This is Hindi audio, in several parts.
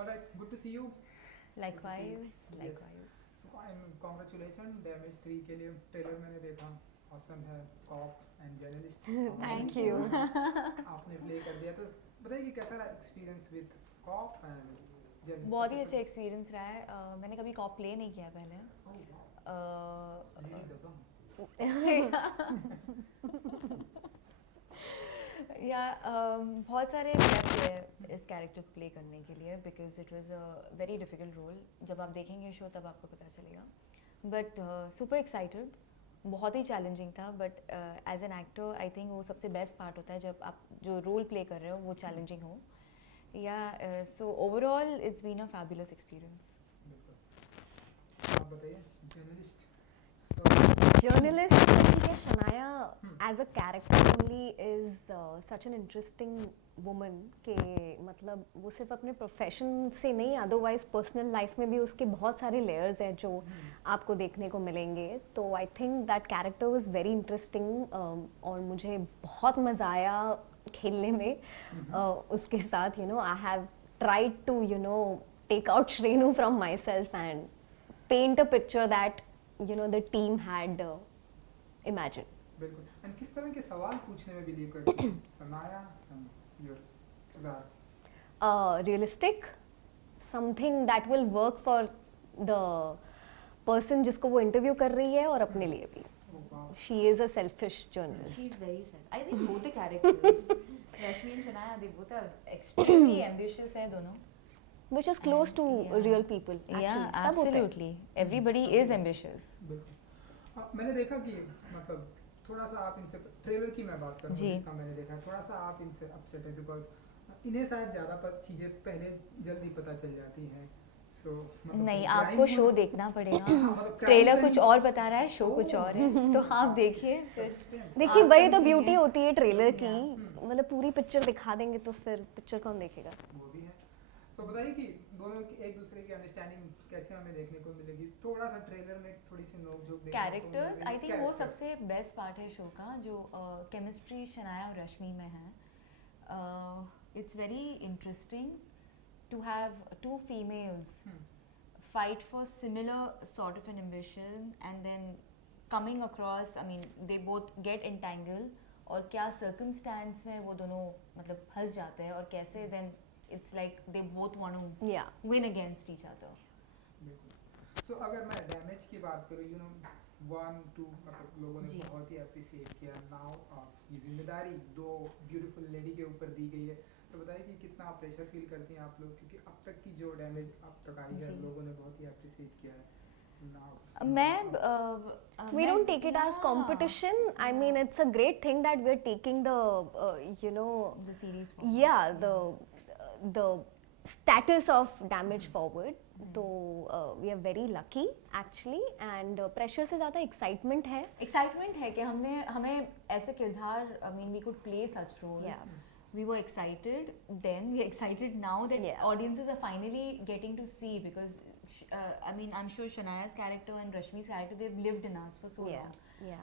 Alright, good to see you. Likewise, Yes. likewise. So congratulations, damage 3 के लिए ट्रेलर मैंने देखा, awesome है, cop and journalist. Thank you. आपने प्ले कर दिया, तो बताइए कि कैसा रहा experience with cop and journalist? बहुत ही अच्छा एक्सपीरियंस रहा है। मैंने कभी कॉप प्ले नहीं किया पहले। लेडी दबंग। या बहुत सारे प्रेप है इस कैरेक्टर को प्ले करने के लिए, because it was a very difficult role. जब आप देखेंगे शो तब आपको पता चलेगा, बट सुपर एक्साइटेड। बहुत ही चैलेंजिंग था, but as an actor I think वो सबसे बेस्ट पार्ट होता है जब आप जो रोल प्ले कर रहे हो वो चैलेंजिंग हो। Yeah so overall it's been a fabulous experience. आप बताइए journalist. Journalist, I think Shania as a character only is such an interesting woman कि मतलब वो सिर्फ अपने प्रोफेशन से नहीं, अदरवाइज पर्सनल लाइफ में भी उसके बहुत सारे लेयर्स हैं जो आपको देखने को मिलेंगे। तो I think that character was very interesting और मुझे बहुत मज़ा आया खेलने में उसके साथ। You know, I have tried to take out Shrenu from myself and paint a picture that the team had imagined. बिल्कुल। एंड किस तरह के सवाल पूछने में बिलीव करते हैं सनाया योर किरदार? Realistic, something that will work for the person जिसको वो इंटरव्यू कर रही है और अपने लिए भी। She is a selfish journalist. She's very sad. I think both the characters, Rashmi and Shania, they both are extremely ambitious है दोनों। Which is close to real people. Yeah, actually. सब होते हैं। absolutely. Everybody is ambitious. बिल्कुल। मैंने देखा कि मतलब थोड़ा सा आप इनसे ट्रेलर की मैं बात कर रहा हूँ, जितना मैंने देखा थोड़ा सा आप इनसे अपसेट है बिकॉज इन्हें शायद ज़्यादा चीज़ें पहले जल्दी पता चल जाती हैं। सो नहीं, आपको शो देखना पड़ेगा। ट्रेलर कुछ और बता रहा है, शो कुछ और है, तो आप देखिए। देखिए वही तो ब्यूटी होती है ट्रेलर की, मतलब पूरी पिक्चर दिखा देंगे तो फिर पिक्चर कौन देखेगा। वो भी है। सो बताइए कि दोनों की एक दूसरे की अंडरस्टैंडिंग कैसे हमें देखने को मिलेगी? थोड़ा सा ट्रेलर में थोड़ी सी नोक-झोंक देखने को कैरेक्टर्स आई थिंक वो Characters. सबसे बेस्ट पार्ट है शो का, जो केमिस्ट्री शनाया और रश्मि में है। It's very interesting to have two females fight for similar sort of an ambition and then coming across, I mean they both get entangled, और क्या circumstance में वो दोनों मतलब फंस जाते हैं और कैसे then it's like they both want to win against each other. बिल्कुल। सो अगर मैं डैमेज की बात करूँ, यू नो 1 2 मतलब लोगों ने बहुत ही अप्रिशिएट किया। नाउ ये जिम्मेदारी दो ब्यूटीफुल लेडी के ऊपर दी गई है। सो बताइए कि कितना प्रेशर फील करती हैं आप लोग, क्योंकि अब तक की जो डैमेज अब तक आई है लोगों ने बहुत ही अप्रिशिएट किया है। We don't take it as competition. I mean, it's a great thing that we're taking the The series forward. the status of damage forward. तो we are very lucky actually, and pressure से ज़्यादा excitement है। Excitement है कि हमें ऐसे किरदार, I mean we could play such roles. We were excited then, we are excited now that audiences are finally getting to see, because I mean I'm sure Shanaya's character and Rashmi's character, they've lived in us for so long.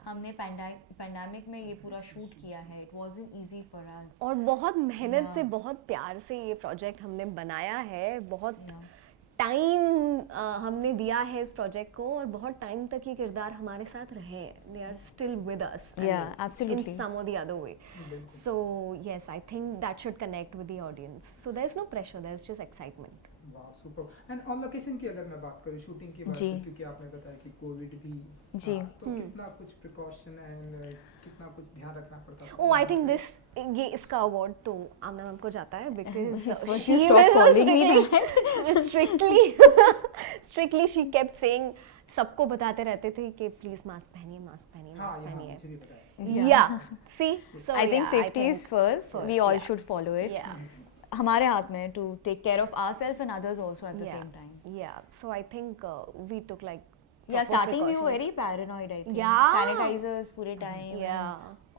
हमने पैंडेमिक में ये पूरा शूट किया है, it wasn't easy for us, और बहुत मेहनत से बहुत प्यार से ये प्रोजेक्ट हमने बनाया है, बहुत टाइम हमने दिया है इस प्रोजेक्ट को, और बहुत टाइम तक ये किरदार हमारे साथ रहे। They are still with us absolutely, in some or the other way. So yes, I think that should connect with the audience. So there's no pressure, there's just excitement. वाह सुपर। एंड ऑन लोकेशन की अगर मैं बात करूँ, शूटिंग की बात करूँ, क्योंकि आपने बताया कि कोविड भी तो कितना कुछ प्रिकॉशन एंड कितना कुछ ध्यान रखना पड़ता है। Oh, I think इसका अवार्ड तो आमना मैम को जाता है, because she stopped calling me strictly she kept saying, सबको बताते रहते थे कि प्लीज मास्क पहनिए, मास्क पहनिए, मास्क पहनिए। Yeah, see, so I think safety is first. We all should follow it. हमारे हाथ में to take care of ourselves and others also at the same time. So I think we took like starting we were very paranoid, I think. Sanitizers पूरे time,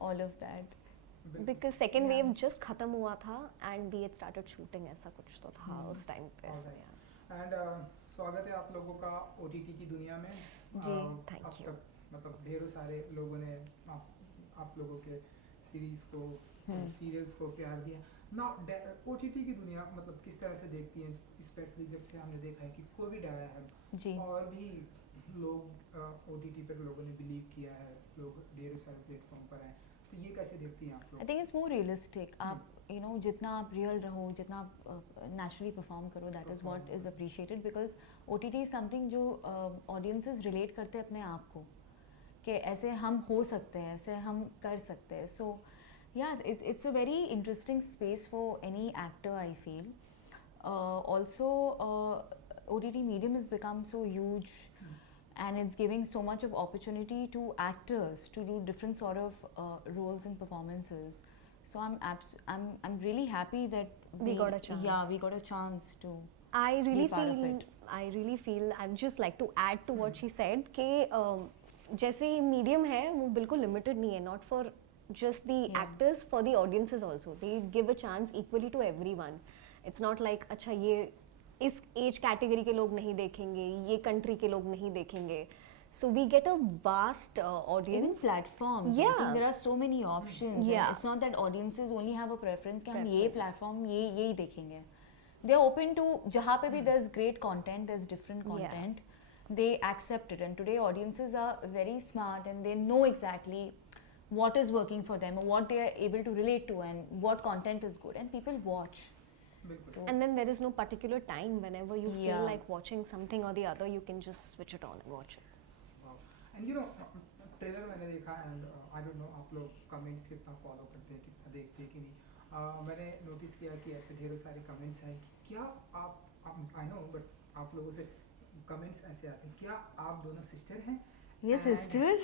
all of that. Because second wave just खत्म हुआ था and we had started shooting, ऐसा कुछ तो था उस टाइम पे। एंड स्वागत है आप लोगों का OTT की दुनिया में। जी, थैंक यू। मतलब ढेरों सारे लोगों ने आप लोगों के सीरीज को सीरियल्स को प्यार दिया। ना ओटीटी की दुनिया मतलब किस तरह से देखती हैं, स्पेशली जब से हमने देखा है कि कोविड आया है जी और भी लोग ओटीटी पर लोगों ने बिलीव किया है, लोग ढेर सारे प्लेटफॉर्म पर हैं, तो ये कैसे देखती हैं आप लोग? I think it's more realistic. आप यू नो जितना आप रियल रहो, जितना आप नेचुरली परफॉर्म करो, that is what is appreciated. Because OTT is something जो ऑडियंसेस रिलेट करते हैं अपने आप को, कि ऐसे हम हो सकते हैं, ऐसे हम कर सकते हैं. सो yeah, it's a very interesting space for any actor, I feel. Also, OTT medium has become so huge, and it's giving so much of opportunity to actors to do different sort of roles and performances. So I'm really happy that We got a chance. Yeah, we got a chance to. I really be part of feel I'd just like to add to what she said कि जैसे मीडियम है वो बिल्कुल लिमिटेड नहीं है, not for just the Yeah. actors, for the audiences also. They give a chance equally to everyone. It's not like अच्छा ये इस एज कैटेगरी के लोग नहीं देखेंगे, ये कंट्री के लोग नहीं देखेंगे. So we get a vast Even audience. platforms, I Yeah. think there are so many options. And Yeah. it's not that audiences only have a preference कि हम ये Preference. platform यही देखेंगे. They are open to जहाँ पे भी there's great content, there's different Yeah. content. They accept it, and today audiences are very smart and they know exactly what is working for them, or what they are able to relate to, and what content is good, and people watch. बिल्कुल. So And then there is no particular time. Whenever you Yeah. feel like watching something or the other, you can just switch it on and watch it. And you know trailer मैंने देखा एंड आई डोंट नो आप लोग कमेंट्स कितना फॉलो करते हैं, कितना देखते हैं कि नहीं. मैंने नोटिस किया कि ऐसे ढेरों सारे कमेंट्स हैं कि क्या आप आई नो बट आप लोगों से कमेंट्स ऐसे आते हैं, क्या आप दोनों सिस्टर हैं? we're And- sisters.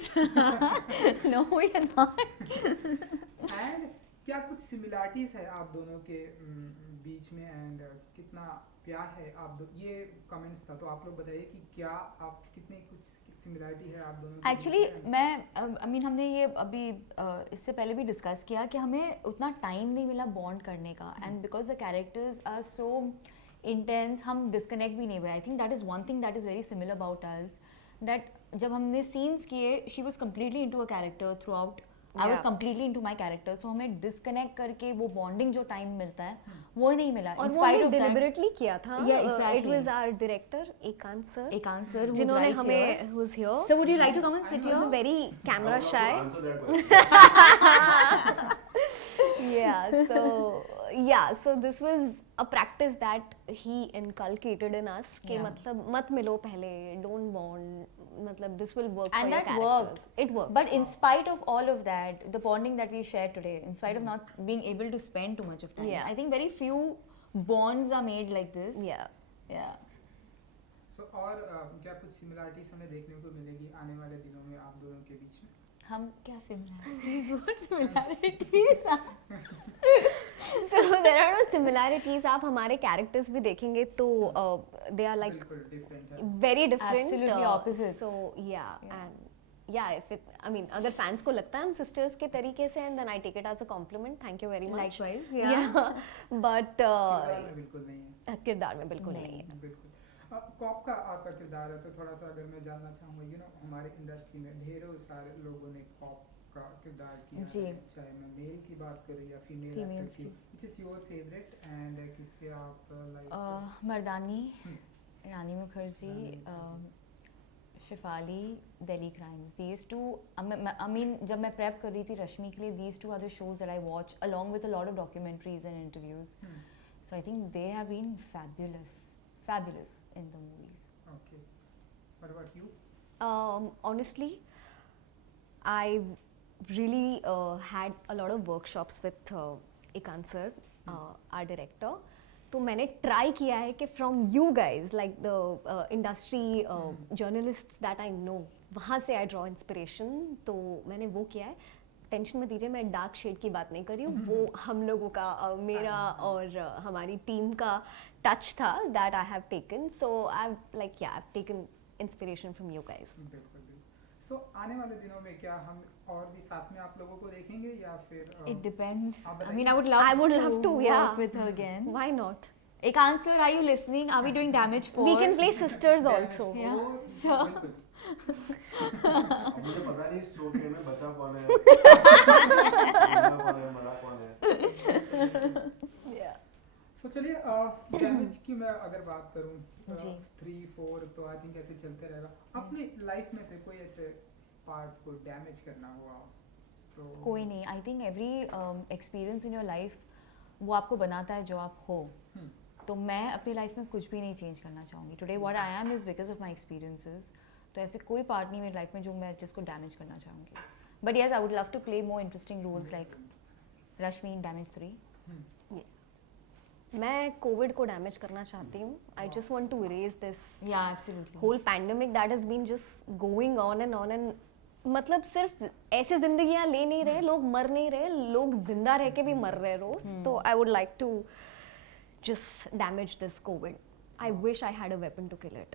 No, we are not. And क्या कुछ सिमिलरिटीज है आप दोनों के बीच में, एंड कितना प्यार है आप दो, ये कमेंट्स था, तो आप लोग बताइए कि क्या आप कितने कुछ सिमिलरिटी है आप दोनों के एक्चुअली बीच में? मैं आई मीन हमने ये अभी इससे पहले भी डिस्कस किया कि हमें उतना टाइम नहीं मिला बॉन्ड करने का, and because the characters are so intense हम डिस्कनेक्ट भी नहीं हुए. I think that is one thing that is very similar about us, that जब हमने सीन्स किए she was completely into a character throughout, I was Yeah. Completely into my character. So हमें डिस्कनेक्ट करके वो बॉन्डिंग जो टाइम मिलता है वो नहीं मिला. और In वो spite हमने of that, deliberately किया था. Yeah, It exactly. was our director एकांत sir, एक आंसर जिन्होंने हमें who's here. So would you like to come and sit I know. here? Very camera I would shy. love to answer that question. So this was a practice that he inculcated in us कि Yeah. मतलब मत मिलो पहले, don't bond, मतलब this will work And for your that characters. worked. It worked. But in spite of all of that, the bonding that we share today, in spite of not being able to spend too much of time, Yeah. I think very few bonds are made like this. Yeah. Yeah. So, और क्या कुछ सिमिलरिटीज हमें देखने को मिलेगी आने वाले दिनों में आप दोनों के बीच में? हम क्या similarities? What similarities are? So there are no similarities. आप हमारे characters भी देखेंगे तो they are like बिल्कुल डिफरेंट है. very different. Absolutely opposites. So yeah, Yeah. and yeah, if it, I mean, अगर fans को लगता है हम sisters के तरीके से, and then I take it as a compliment. Thank you very much. Likewise, yeah. But किरदार में बिल्कुल नहीं है. किरदार में बिल्कुल नहीं। नहीं है. बिल्कुल. कॉप का आपका किरदार है, तो थोड़ा सा अगर मैं जानना चाहूँगा, यू नो हमारे इंडस्ट्री में ढेरों सारे लोगों ने कॉप का किरदार किया जी। है, चाहे मैं मेल की बात करूँ या फीमेल एक्टर Females की. की। Which is your favourite and किससे आप like? Mardaani, Hmm. Rani Mukherjee, Shefali, Delhi crimes. These two, I mean, जब मैं prep कर रही थी रश्मि के लिए, these two are the shows that I watch along with a lot of documentaries and interviews. So I think they have been fabulous in the movies. Okay. What about you? Honestly, I really had a lot of workshops with Ekant sir, our director. तो मैंने ट्राई किया है कि from you guys like the industry journalists that I know, वहाँ से आई ड्रॉ इंस्पिरेशन. तो मैंने वो किया है. टेंशन मत लीजिए, मैं डार्क शेड की बात नहीं कर रही हूँ. वो हम लोगों का मेरा और हमारी टीम का टच था that I have taken. So I like या I have taken inspiration from you guys. बिल्कुल बिल्कुल. सो आने वाले दिनों में क्या हम और भी साथ में आप लोगों को देखेंगे या फिर It depends. आप I mean, बताइए. I would love to yeah. work with her again. Why not? एक answer, are you listening? Are we doing damage for? We can play sisters also. Yeah. So, अब मुझे पता नहीं इस शो के में बचा कौन है, जीना कौन है, मरा कौन है. चलिए डैमेज की मैं अगर बात करूं जी। 3 4 तो आई थिंक ऐसे चलते रहेगा। अपनी लाइफ में से कोई ऐसे पार्ट को डैमेज करना हुआ तो कोई नहीं, I think every experience in your life वो आपको बनाता है जो आप हो। हम्म, तो मैं अपनी लाइफ में कुछ भी नहीं चेंज करना चाहूँगी। Today what I am is because of my experiences. तो ऐसे कोई पार्ट नहीं मेरी लाइफ में जो मैं जिसको डैमेज करना चाहूँगी। But yes I would love to play more interesting roles like Rashmi in damage 3। मैं कोविड को डैमेज करना चाहती हूँ. I just want to erase this yeah absolutely whole pandemic that has been just going on and मतलब सिर्फ ऐसे जिंदगियां ले नहीं रहे लोग, मर नहीं रहे लोग, जिंदा रह के भी मर रहे रोज. तो I would like to just damage this COVID. I wish I had a weapon to kill it.